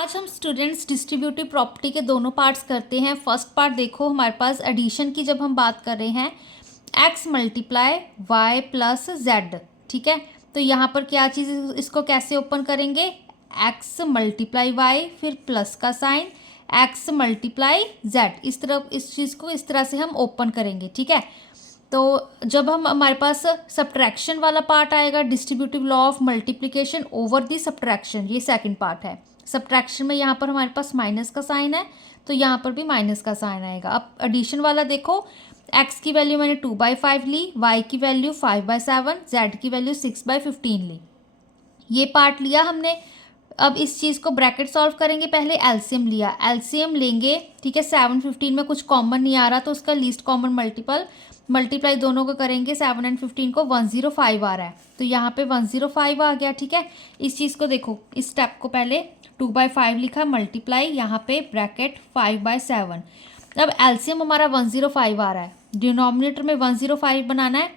आज हम students distributive property के दोनों पार्ट्स करते हैं। फर्स्ट पार्ट देखो, हमारे पास एडिशन की जब हम बात कर रहे हैं, x multiply Y plus Z. ठीक है, तो यहाँ पर क्या चीज़, इसको कैसे ओपन करेंगे, x मल्टीप्लाई वाई फिर प्लस का साइन x मल्टीप्लाई जेड, इस तरह इस चीज़ को इस तरह से हम ओपन करेंगे। ठीक है, तो जब हम हमारे पास सब्ट्रैक्शन वाला पार्ट आएगा, distributive law of multiplication over the subtraction, ये सेकंड पार्ट है। सब्ट्रैक्शन में यहाँ पर हमारे पास माइनस का साइन है, तो यहाँ पर भी माइनस का साइन आएगा। अब एडिशन वाला देखो, x की वैल्यू मैंने 2/5 ली, y की वैल्यू 5/7, z की वैल्यू 6/15 ली। ये पार्ट लिया हमने। अब इस चीज़ को ब्रैकेट सॉल्व करेंगे, पहले एलसीएम लिया, एलसीएम लेंगे। ठीक है, 7 15 में कुछ कॉमन नहीं आ रहा, तो उसका लीस्ट कॉमन मल्टीप्लाई दोनों को करेंगे, 7 और 15 को 105 आ रहा है, तो यहाँ पे 105 आ गया। ठीक है, इस चीज़ को देखो, इस स्टेप को पहले 2/5 लिखा, मल्टीप्लाई यहाँ पे ब्रैकेट 5/7। अब एलसीएम हमारा 105 आ रहा है, डिनोमिनेटर में 105 बनाना है,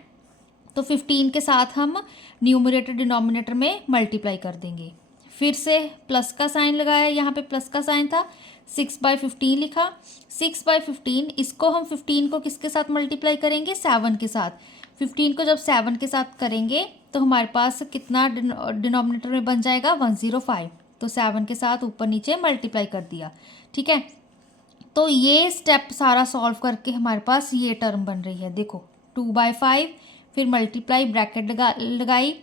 तो 15 के साथ हम न्यूमरेटर डिनोमिनेटर में मल्टीप्लाई कर देंगे। फिर से प्लस का साइन लगाया, यहाँ पे प्लस का साइन था, 6/15 लिखा, 6/15, इसको हम 15 को किसके साथ मल्टीप्लाई करेंगे, 7 के साथ। 15 को जब 7 के साथ करेंगे तो हमारे पास कितना डिनोमिनेटर में बन जाएगा, 105, तो 7 के साथ ऊपर नीचे मल्टीप्लाई कर दिया। ठीक है, तो ये स्टेप सारा सॉल्व करके हमारे पास ये टर्म बन रही है, देखो 2/5, फिर मल्टीप्लाई ब्रैकेट लगाई।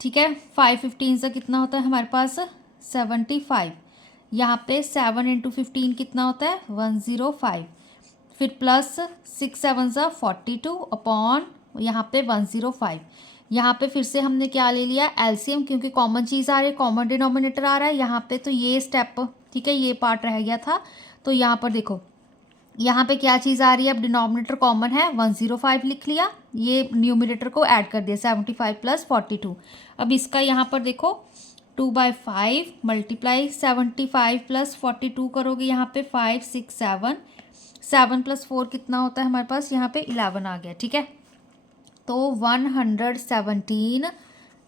ठीक है, 5 15 से कितना होता है हमारे पास, 75। यहाँ पे 7 × 15 कितना होता है, 105, फिर प्लस 6 7 सा 42 अपॉन यहाँ पे 105। यहाँ पे फिर से हमने क्या ले लिया, एलसीएम, क्योंकि कॉमन चीज़ आ रही है, कॉमन डिनोमिनेटर आ रहा है यहाँ पे, तो ये स्टेप, ठीक है, ये पार्ट रह गया था। तो यहाँ पर देखो, यहाँ पे क्या चीज़ आ रही है, अब डिनोमिनेटर कॉमन है, 105 लिख लिया, ये न्यूमरेटर को ऐड कर दिया, 75 + 42। अब इसका यहाँ पर देखो, 2/5 मल्टीप्लाई 75 + 42 करोगे, यहाँ पे 5 6 7, 7 + 4 कितना होता है हमारे पास, यहाँ पे 11 आ गया। ठीक है, तो 117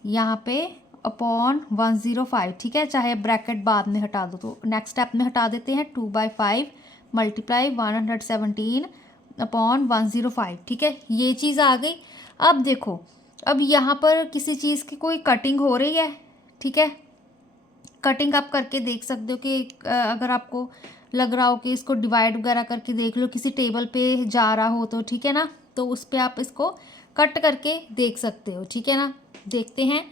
यहाँ पे अपॉन 105। ठीक है, चाहे ब्रैकेट बाद में हटा दो, तो नेक्स्ट स्टेप में हटा देते हैं, 2/5 मल्टीप्लाई 117 अपॉन 105। ठीक है, ये चीज़ आ गई। अब देखो, अब यहाँ पर किसी चीज़ की कोई कटिंग हो रही है। ठीक है, कटिंग आप करके देख सकते हो कि अगर आपको लग रहा हो कि इसको डिवाइड वगैरह करके देख लो, किसी टेबल पे जा रहा हो तो, ठीक है ना, तो उस पर आप इसको कट करके देख सकते हो। ठीक है ना, देखते हैं,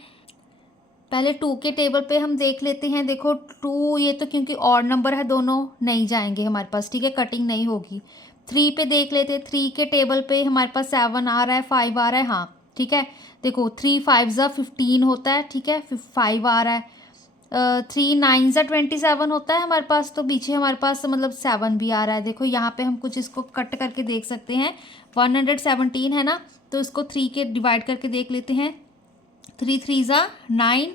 पहले 2 के टेबल पे हम देख लेते हैं। देखो 2, ये तो क्योंकि ऑड नंबर है, दोनों नहीं जाएंगे हमारे पास। ठीक है, कटिंग नहीं होगी। 3 पे देख लेते हैं, 3 के टेबल पे हमारे पास 7 आ रहा है, 5 आ रहा है, हाँ ठीक है। देखो 3 5 ज़ा 15 होता है, ठीक है, 5 आ रहा है, 3 9 ज़ा 27 होता है हमारे पास, तो पीछे हमारे पास मतलब 7 भी आ रहा है। देखो यहाँ पे हम कुछ इसको कट करके देख सकते हैं, 117 है ना, तो इसको 3 के डिवाइड करके देख लेते हैं, 3 3 ज़ा 9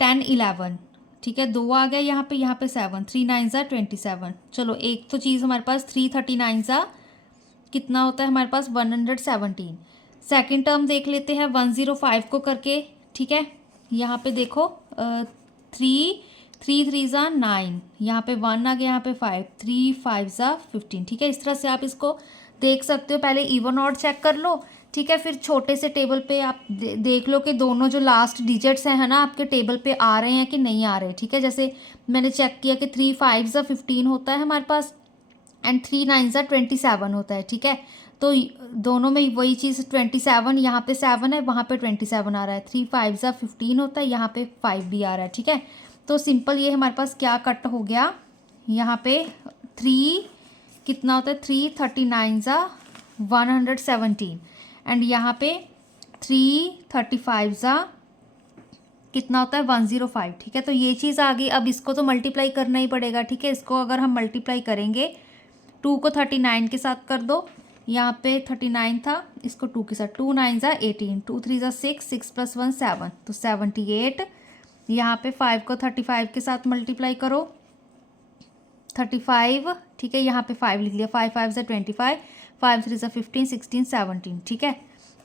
10 11। ठीक है, 2 आ गया यहाँ पे 7, 3 9 ज़ा 27। चलो एक तो चीज़ हमारे पास, 3 39 ज़ा कितना होता है हमारे पास, 117। सेकेंड टर्म देख लेते हैं 105 को करके। ठीक है, यहाँ पे देखो 3 3 ज़ा 9, यहाँ पे 1 आ गया, यहाँ पे 5, 3 5 ज़ा 15। ठीक है, इस तरह से आप इसको देख सकते हो। पहले इवन ऑड चेक कर लो। ठीक है, फिर छोटे से टेबल पे आप देख लो कि दोनों जो लास्ट डिजिट्स हैं, है ना, आपके टेबल पे आ रहे हैं कि नहीं आ रहे। ठीक है, जैसे मैंने चेक किया कि 3 5 ज़ा 15 होता है हमारे पास, एंड 3 9 ज़ा 27 होता है। ठीक है, तो दोनों में वही चीज़, 27, यहाँ पे 7 है, वहाँ पे 27 आ रहा है, 3 5 ज़ा 15 होता है, यहाँ पे 5 भी आ रहा है। ठीक है, तो सिंपल ये हमारे पास क्या कट हो गया, यहाँ पे 3 कितना होता है, 3 39 ज़ा 117, एंड यहाँ पे 3 35 ज़ा कितना होता है, 105। ठीक है, तो ये चीज़ आ गई। अब इसको तो मल्टीप्लाई करना ही पड़ेगा। ठीक है, इसको अगर हम मल्टीप्लाई करेंगे, 2 को 39 के साथ कर दो, यहाँ पे 39 था, इसको 2 के साथ, 2 9 ज़ा 18, 2 3 ज़ा 6, 6 + 1 7, तो 78। यहाँ पे 5 को 35 के साथ मल्टीप्लाई करो, 35। ठीक है, यहाँ पे 5 लिख लिया, 5 5 ज़ा 25, 5 3 ज़ा 15, 16 17। ठीक है,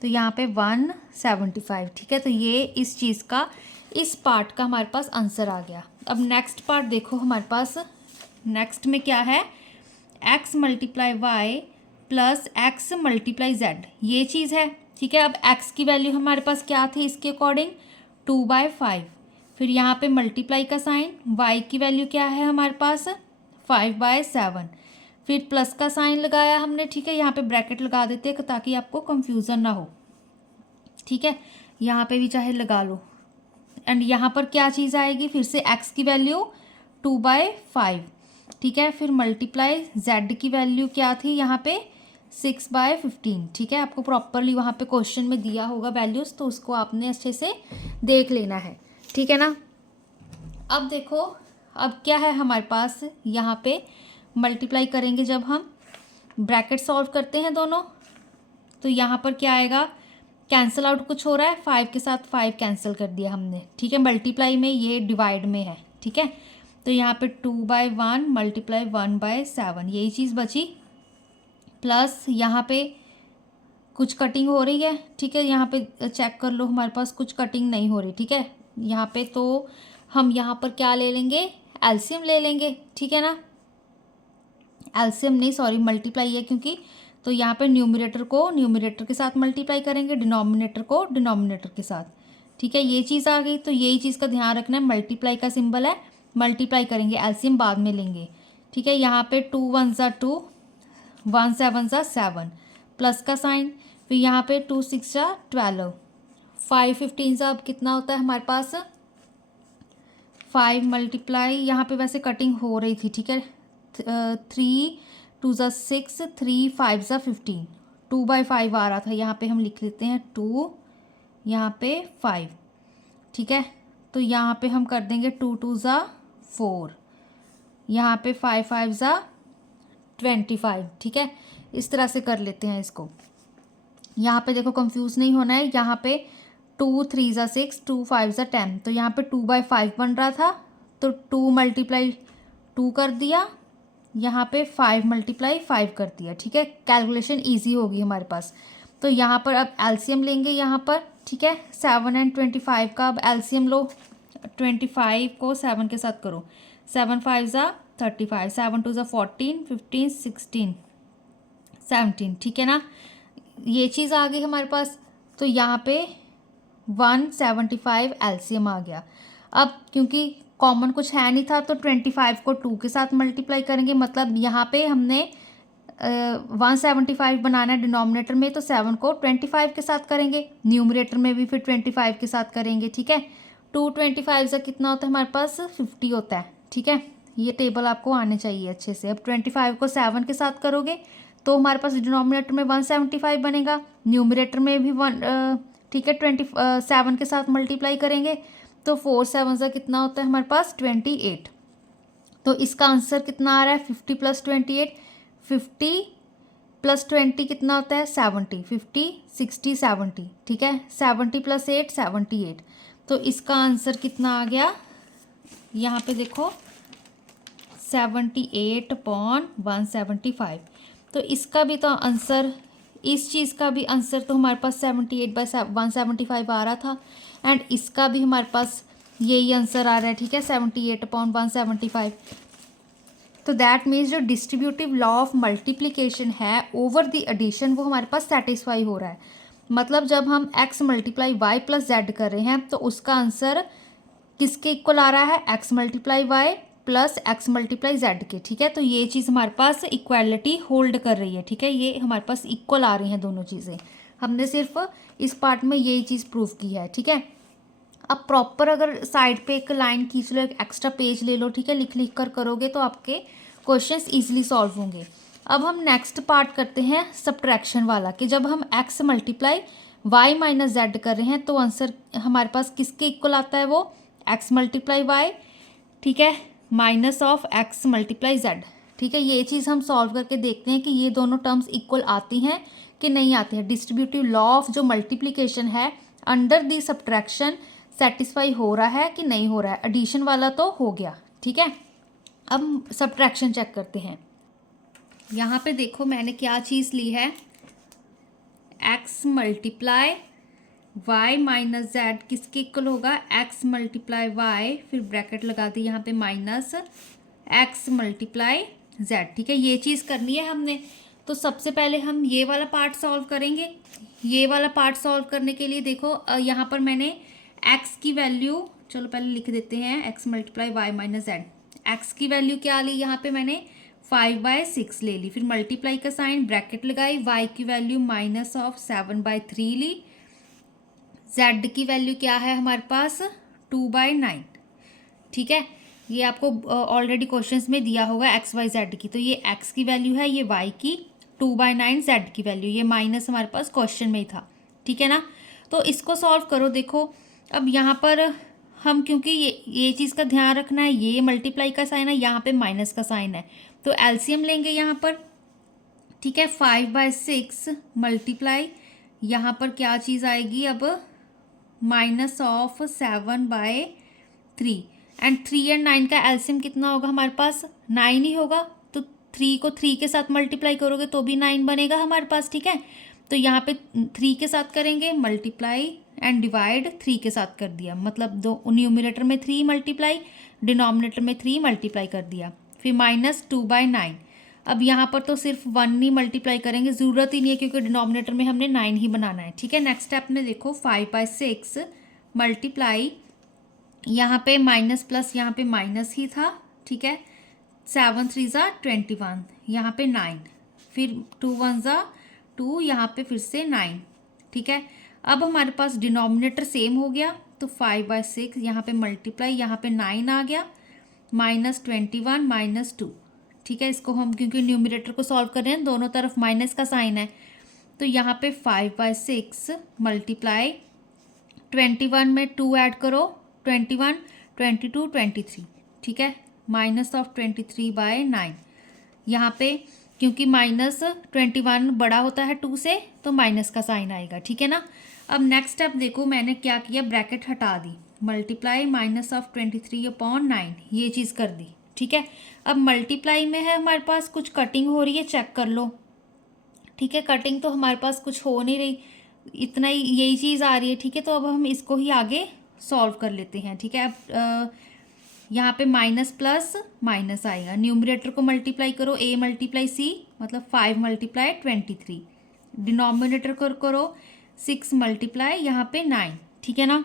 तो यहाँ पे 175। ठीक है, तो ये इस चीज़ का इस पार्ट का हमारे पास आंसर आ गया। अब नेक्स्ट पार्ट देखो हमारे पास, नेक्स्ट में क्या है, x multiply Y plus X multiply Z, ये चीज़ है। ठीक है, अब x की वैल्यू हमारे पास क्या थी इसके अकॉर्डिंग, 2/5, फिर यहाँ पे मल्टीप्लाई का साइन, y की वैल्यू क्या है हमारे पास 5/7, फिर प्लस का साइन लगाया हमने। ठीक है, यहाँ पे ब्रैकेट लगा देते हैं ताकि आपको कंफ्यूजन ना हो। ठीक है, यहाँ पे भी चाहे लगा लो। एंड यहाँ पर क्या चीज़ आएगी, फिर से x की वैल्यू 2/5। ठीक है, फिर मल्टीप्लाई z की वैल्यू क्या थी यहाँ पे 6/15। ठीक है, आपको प्रॉपरली वहाँ पे क्वेश्चन में दिया होगा वैल्यूज़, तो उसको आपने अच्छे से देख लेना है। ठीक है ना। अब देखो, अब क्या है हमारे पास, यहाँ पे मल्टीप्लाई करेंगे जब हम, ब्रैकेट सॉल्व करते हैं दोनों, तो यहाँ पर क्या आएगा, कैंसिल आउट कुछ हो रहा है, 5 के साथ 5 कैंसिल कर दिया हमने। ठीक है, मल्टीप्लाई में, ये डिवाइड में है। ठीक है, तो यहाँ पे 2/1 मल्टीप्लाई 1/7, यही चीज़ बची, प्लस यहाँ पे कुछ कटिंग हो रही है। ठीक है, यहाँ पे चेक कर लो, हमारे पास कुछ कटिंग नहीं हो रही। ठीक है, यहाँ पे तो हम यहाँ पर क्या ले लेंगे, एलसीएम ले लेंगे। ठीक है ना, एलसीएम नहीं, सॉरी, मल्टीप्लाई है क्योंकि, तो यहाँ पे न्यूमरेटर को न्यूमरेटर के साथ मल्टीप्लाई करेंगे, डिनोमिनेटर को डिनोमिनेटर के साथ। ठीक है, ये चीज़ आ गई, तो यही चीज़ का ध्यान रखना है, मल्टीप्लाई का सिंबल है, मल्टीप्लाई करेंगे, एलसीएम बाद में लेंगे। ठीक है, यहाँ पे 2 1 ज़ा 2, 1 7 ज़ा 7, प्लस का साइन, फिर यहाँ पे 2 6 ज़ा 12, 5 15 ज़ा, अब कितना होता है हमारे पास 5 मल्टीप्लाई, यहाँ पे वैसे कटिंग हो रही थी। ठीक है, 3 2 ज़ा 6, 3 5 ज़ा 15, 2/5 आ रहा था, यहाँ पे हम लिख लेते हैं 2, यहाँ पे 5। ठीक है, तो यहाँ पे हम कर देंगे 2 2 ज़ा 4, यहाँ पे 5 5 ज़ा 25। ठीक है, इस तरह से कर लेते हैं इसको। यहाँ पे देखो कंफ्यूज नहीं होना है, यहाँ पे 2 3 ज़ा 6, 2 5 ज़ा 10, तो यहाँ पे 2/5 बन रहा था, तो 2 मल्टीप्लाई 2 कर दिया, यहाँ पे 5 मल्टीप्लाई 5 कर दिया। ठीक है, कैलकुलेशन इजी होगी हमारे पास। तो यहाँ पर अब एलसीएम लेंगे यहाँ पर। ठीक है, 7 एंड 25 का अब एलसीएम लो, 25 को 7 के साथ करो, 7 5 ज़ा 35, 7 2 ज़ा 14 15 16 17। ठीक है ना, ये चीज़ आ गई हमारे पास, तो यहाँ पे 175 एलसीएम आ गया। अब क्योंकि कॉमन कुछ है नहीं था, तो 25 को 2 के साथ मल्टीप्लाई करेंगे, मतलब यहाँ पे हमने 175 बनाना है डिनोमिनेटर में, तो 7 को 25 के साथ करेंगे, न्यूमरेटर में भी फिर 25 के साथ करेंगे। ठीक है, 2 25 से कितना होता है हमारे पास 50 होता है। ठीक है, ये टेबल आपको आने चाहिए अच्छे से। अब 25 को 7 के साथ करोगे तो हमारे पास डिनोमिनेटर में 175 बनेगा, न्यूमरेटर में भी 1। ठीक है, 7 के साथ मल्टीप्लाई करेंगे तो 4 7 से कितना होता है हमारे पास 28। तो इसका आंसर कितना आ रहा है 50 + 28, 50 + 20 कितना होता है 70, 50 60 70। ठीक है, 70 + 8 78, तो इसका आंसर कितना आ गया, यहाँ पे देखो 78/175। तो इसका भी तो आंसर, इस चीज़ का भी आंसर तो हमारे पास 78/175 आ रहा था, एंड इसका भी हमारे पास यही आंसर आ रहा है। ठीक है, 78/175। तो दैट मीन्स जो डिस्ट्रीब्यूटिव लॉ ऑफ मल्टीप्लिकेशन है ओवर द एडिशन, वो हमारे पास सेटिस्फाई हो रहा है। मतलब जब हम x multiply Y plus Z कर रहे हैं, तो उसका आंसर किसके इक्वल आ रहा है, x multiply Y plus x multiply Z के। ठीक है, तो ये चीज़ हमारे पास इक्वालिटी होल्ड कर रही है। ठीक है, ये हमारे पास इक्वल आ रही हैं दोनों चीज़ें, हमने सिर्फ इस पार्ट में यही चीज़ प्रूव की है। ठीक है, अब प्रॉपर अगर साइड पे एक लाइन खींच लो, एक एक्स्ट्रा पेज ले लो। ठीक है, लिख लिख कर करोगे तो आपके क्वेश्चंस इजीली सॉल्व होंगे। अब हम नेक्स्ट पार्ट करते हैं सब्ट्रैक्शन वाला, कि जब हम x multiply Y minus Z कर रहे हैं तो आंसर हमारे पास किसके इक्वल आता है, वो x मल्टीप्लाई वाई, ठीक है, minus of x multiply Z. ठीक है, ये चीज़ हम सॉल्व करके देखते हैं कि ये दोनों टर्म्स इक्वल आती हैं कि नहीं आती हैं। डिस्ट्रीब्यूटिव लॉ ऑफ जो मल्टीप्लिकेशन है अंडर दी सब्ट्रैक्शन सेटिस्फाई हो रहा है कि नहीं हो रहा है। एडिशन वाला तो हो गया। ठीक है, अब सब्ट्रैक्शन चेक करते हैं। यहाँ पे देखो मैंने क्या चीज़ ली है, x multiply y minus Z किसके इक्वल होगा, x मल्टीप्लाई वाई, फिर ब्रैकेट लगा दी यहाँ पे माइनस x मल्टीप्लाई z। ठीक है, ये चीज़ करनी है हमने। तो सबसे पहले हम ये वाला पार्ट सॉल्व करेंगे। ये वाला पार्ट सॉल्व करने के लिए देखो यहाँ पर मैंने x की वैल्यू, चलो पहले लिख देते हैं, x multiply Y minus Z. x की वैल्यू क्या ली यहाँ पे मैंने 5/6 ले ली, फिर मल्टीप्लाई का साइन, ब्रैकेट लगाई, y की वैल्यू माइनस ऑफ 7/3 ली, z की वैल्यू क्या है हमारे पास 2/9। ठीक है, ये आपको ऑलरेडी क्वेश्चंस में दिया होगा x y z की, तो ये x की वैल्यू है, ये y की 2/9 z की वैल्यू, ये माइनस हमारे पास क्वेश्चन में ही था। ठीक है ना, तो इसको सॉल्व करो। देखो अब यहाँ पर हम, क्योंकि ये चीज़ का ध्यान रखना है, ये मल्टीप्लाई का साइन है, यहाँ पे माइनस का साइन है, तो एलसीएम लेंगे यहाँ पर। ठीक है, 5/6 मल्टीप्लाई, यहाँ पर क्या चीज़ आएगी अब, माइनस ऑफ 7/3, एंड 3 एंड 9 का एलसीएम कितना होगा हमारे पास, 9 ही होगा। तो 3 को 3 के साथ मल्टीप्लाई करोगे तो भी 9 बनेगा हमारे पास। ठीक है, तो यहाँ पे 3 के साथ करेंगे मल्टीप्लाई एंड डिवाइड 3 के साथ कर दिया, मतलब दो न्यूमरेटर में 3 मल्टीप्लाई, डिनोमिनेटर में 3 मल्टीप्लाई कर दिया, फिर माइनस 2/9। अब यहाँ पर तो सिर्फ 1 ही मल्टीप्लाई करेंगे, ज़रूरत ही नहीं है क्योंकि डिनोमिनेटर में हमने 9 ही बनाना है। ठीक है, नेक्स्ट स्टेप में देखो 5/6 मल्टीप्लाई, यहाँ पे माइनस प्लस यहाँ पे माइनस ही था। ठीक है, 7 3 ज़ा 21, यहाँ पे 9, फिर 2 1 ज़ा 2, यहाँ पे फिर से 9। ठीक है, अब हमारे पास डिनोमिनेटर सेम हो गया, तो 5/6 यहाँ पे मल्टीप्लाई, यहाँ पे 9 आ गया, माइनस 21 माइनस 2। ठीक है, इसको हम क्योंकि न्यूमरेटर को सॉल्व कर रहे हैं, दोनों तरफ माइनस का साइन है, तो यहाँ पे 5/6 मल्टीप्लाई 21 में 2 ऐड करो, 21 22 23। ठीक है, माइनस ऑफ 23/9। यहाँ पे क्योंकि माइनस 21 बड़ा होता है 2 से, तो माइनस का साइन आएगा। ठीक है ना, अब नेक्स्ट स्टेप देखो, मैंने क्या किया, ब्रैकेट हटा दी, मल्टीप्लाई माइनस ऑफ 23/9, ये चीज़ कर दी। ठीक है, अब मल्टीप्लाई में है हमारे पास कुछ कटिंग हो रही है, चेक कर लो। ठीक है, कटिंग तो हमारे पास कुछ हो नहीं रही, इतना ही यही चीज़ आ रही है। ठीक है, तो अब हम इसको ही आगे सॉल्व कर लेते हैं। ठीक है, अब यहाँ पे माइनस प्लस माइनस आएगा, न्यूमरेटर को मल्टीप्लाई करो, a मल्टीप्लाई c, मतलब 5 मल्टीप्लाई 23, डिनोमिनेटर करो 6 मल्टीप्लाई यहाँ पे 9। ठीक है ना,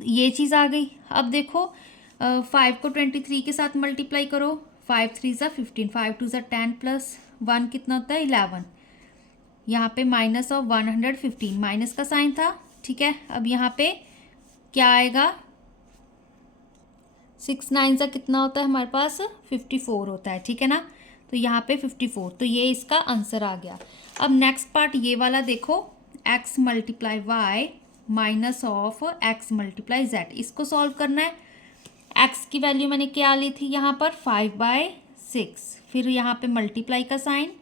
ये चीज़ आ गई। अब देखो 5 को 23 के साथ मल्टीप्लाई करो, 5 3 ज़ा 15, 5 2 ज़ा 10 प्लस 1 कितना होता है 11, यहाँ पे माइनस ऑफ 115, माइनस का साइन था। ठीक है, अब यहाँ पे क्या आएगा, 6 9 ज़ा कितना होता है हमारे पास 54 होता है। ठीक है ना, तो यहाँ पे 54, तो ये इसका आंसर आ गया। अब नेक्स्ट पार्ट ये वाला देखो, x multiply Y minus of x multiply z, इसको सॉल्व करना है। x की वैल्यू मैंने क्या ली थी यहाँ पर 5/6, फिर यहाँ पे मल्टीप्लाई का साइन,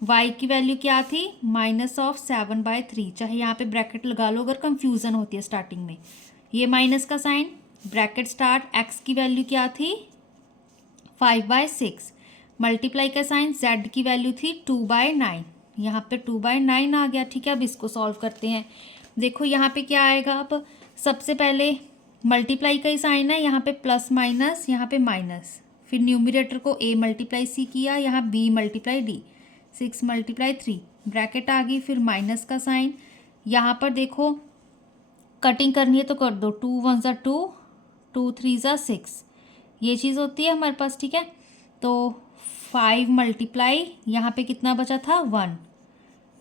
y की वैल्यू क्या थी माइनस ऑफ 7/3, चाहे यहाँ पे ब्रैकेट लगा लो अगर कंफ्यूजन होती है स्टार्टिंग में, ये माइनस का साइन, ब्रैकेट स्टार्ट, x की वैल्यू क्या थी 5/6, मल्टीप्लाई का साइन, z की वैल्यू थी 2/9, यहाँ पे 2/9 आ गया। ठीक है, अब इसको सॉल्व करते हैं। देखो यहाँ पे क्या आएगा, अब सबसे पहले मल्टीप्लाई का ही साइन है, यहाँ पे प्लस माइनस, यहाँ पे माइनस, फिर न्यूमरेटर को a मल्टीप्लाई c किया, यहाँ b multiply d, 6 multiply 3, bracket आ गई, फिर माइनस का साइन। यहाँ पर देखो कटिंग करनी है तो कर दो, 2 1 ज़ा 2, 2 3 ज़ा 6, ये चीज़ होती है हमारे पास। ठीक है, तो 5 मल्टीप्लाई, यहाँ पे कितना बचा था 1,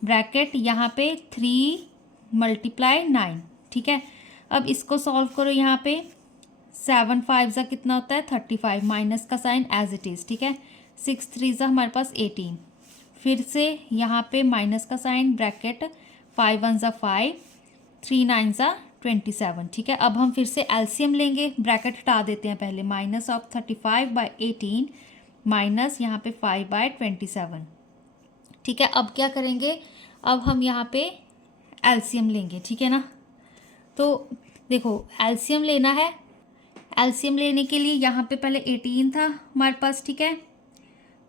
ब्रैकेट यहाँ पे 3 मल्टीप्लाई 9। ठीक है, अब इसको सॉल्व करो, यहाँ पे 7 5 ज़ा कितना होता है 35, माइनस का साइन एज इट इज़। ठीक है, 6 3 ज़ा हमारे पास 18, फिर से यहाँ पे माइनस का साइन, ब्रैकेट 5 1 ज़ा 5, 3 9 ज़ा 27। ठीक है, अब हम फिर से एलसीएम लेंगे, ब्रैकेट हटा देते हैं पहले, माइनस ऑफ 35/18 माइनस यहाँ पे 5/27। ठीक है, अब क्या करेंगे, अब हम यहाँ पे एलसीएम लेंगे। ठीक है ना, तो देखो एलसीएम लेना है, एलसीएम लेने के लिए यहाँ पे पहले 18 था हमारे पास। ठीक है,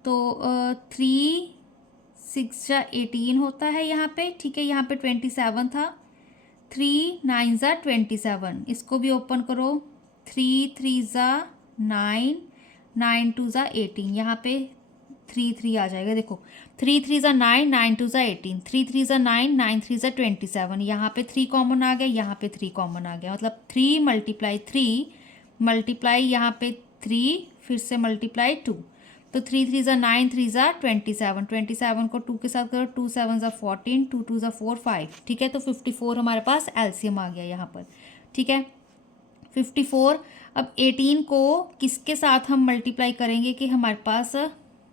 तो 3 6 × 18 होता है यहाँ पे। ठीक है, यहाँ पे 27 था, 3 9 ज़ा 27, इसको भी ओपन करो। 3 3 ज़ा 9, 9 2 ज़ा 18, यहाँ पे 3 3 आ जाएगा। देखो 3 3 ज़ा 9, 9 2 ज़ा 18, 3 3 ज़ा 9, 9 3 ज़ा 27, यहाँ पे 3 कॉमन आ गया, यहाँ पे 3 कॉमन आ गया, मतलब 3 मल्टीप्लाई 3 मल्टीप्लाई यहाँ पे 3 फिर से मल्टीप्लाई 2, तो 3 3 ज़ा 9, 3 ज़ा 27, 27 को 2 के साथ करो, 2 7 ज़ा 14, 2 2 ज़ा 4 5, ठीक है। तो 54 हमारे पास एलसीएम आ गया यहाँ पर, ठीक है। 54। अब 18 को किसके साथ हम मल्टीप्लाई करेंगे कि हमारे पास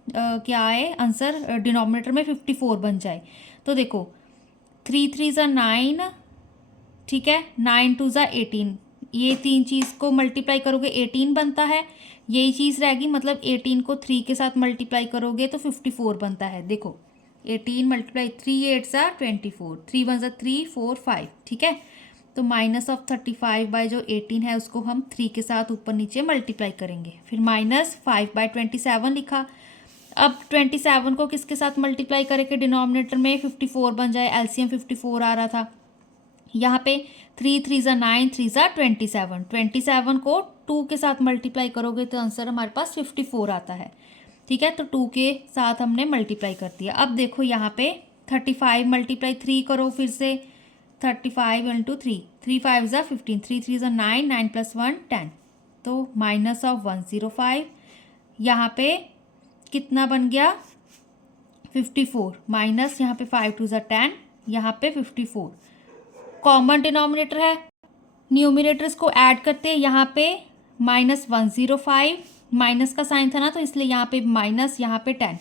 क्या आए आंसर, डिनोमिनेटर में 54 बन जाए। तो देखो 3 3 ज़ा 9, ठीक है, 9 2 ज़ा 18, ये तीन चीज़ को मल्टीप्लाई करोगे 18 बनता है, यही चीज़ रहेगी, मतलब 18 को 3 के साथ मल्टीप्लाई करोगे तो 54 बनता है। देखो 18 मल्टीप्लाई 3 8 ज़ा 24, 3 1 ज़ा 3 4 5, ठीक है। तो माइनस ऑफ 35 बाय जो 18 है उसको हम 3 के साथ ऊपर नीचे मल्टीप्लाई करेंगे, फिर -5/27 लिखा। अब 27 को किसके साथ मल्टीप्लाई करेंगे डिनोमिनेटर में 54 बन जाए, एलसीएम 54 आ रहा था। यहाँ पे 3 3 ज़ा 9, 3 ज़ा 27, 27 को 2 के साथ मल्टीप्लाई करोगे तो आंसर हमारे पास 54 आता है, ठीक है। तो 2 के साथ हमने मल्टीप्लाई कर दिया। अब देखो यहाँ पे 35 मल्टीप्लाई 3 करो, फिर से 35 × 3, 3 5 ज़ा 15, 3 3 ज़ा 9, 9 + 1 10, तो -105। यहाँ पे कितना बन गया 54, माइनस यहाँ पे 5 2 ज़ा 10, यहाँ पे 54, कॉमन डिनोमिनेटर है, न्यूमिनेटर्स को ऐड करते हैं, यहाँ पे -105, माइनस का साइन था ना तो इसलिए यहाँ पे माइनस, यहाँ पे 10,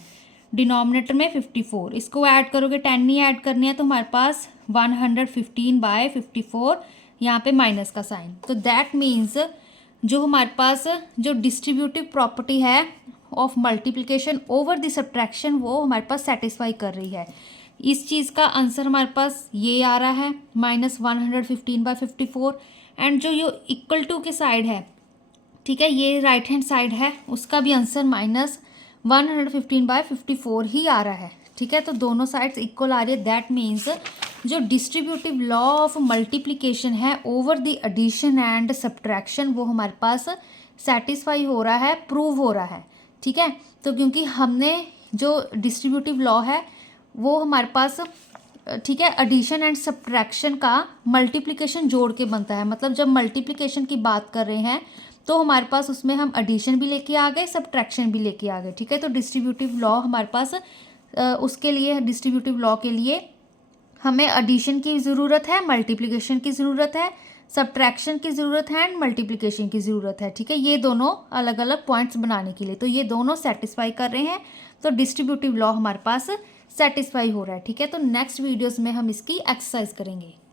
डिनोमिनेटर में 54, इसको ऐड करोगे 10 नहीं ऐड करनी है तो हमारे पास 115/54, यहाँ पे माइनस का साइन। तो दैट मीन्स जो हमारे पास जो डिस्ट्रीब्यूटिव प्रॉपर्टी है of multiplication over the subtraction वो हमारे पास सेटिस्फाई कर रही है। इस चीज़ का आंसर हमारे पास ये आ रहा है -115/54, एंड जो ये इक्वल टू के साइड है, ठीक है, ये राइट हैंड साइड है, उसका भी आंसर -115/54 ही आ रहा है, ठीक है। तो दोनों साइड्स इक्वल आ रही है, दैट मीन्स जो डिस्ट्रीब्यूटिव लॉ ऑफ मल्टीप्लिकेशन है over the addition and subtraction वो हमारे पास सेटिस्फाई हो रहा है, प्रूव हो रहा है, ठीक है। तो क्योंकि हमने जो डिस्ट्रीब्यूटिव लॉ है वो हमारे पास, ठीक है, एडिशन एंड सब्ट्रैक्शन का मल्टीप्लिकेशन जोड़ के बनता है, मतलब जब मल्टीप्लिकेशन की बात कर रहे हैं तो हमारे पास उसमें हम एडिशन भी लेके आ गए, सब्ट्रैक्शन भी लेके आ गए, ठीक है। तो डिस्ट्रीब्यूटिव लॉ हमारे पास उसके लिए, डिस्ट्रीब्यूटिव लॉ के लिए हमें एडिशन की ज़रूरत है, मल्टीप्लिकेशन की ज़रूरत है, सब्ट्रैक्शन की ज़रूरत है एंड मल्टीप्लिकेशन की ज़रूरत है, ठीक है, ये दोनों अलग अलग पॉइंट्स बनाने के लिए। तो ये दोनों सेटिस्फाई कर रहे हैं, तो डिस्ट्रीब्यूटिव लॉ हमारे पास सेटिस्फाई हो रहा है, ठीक है। तो नेक्स्ट वीडियोस में हम इसकी एक्सरसाइज करेंगे।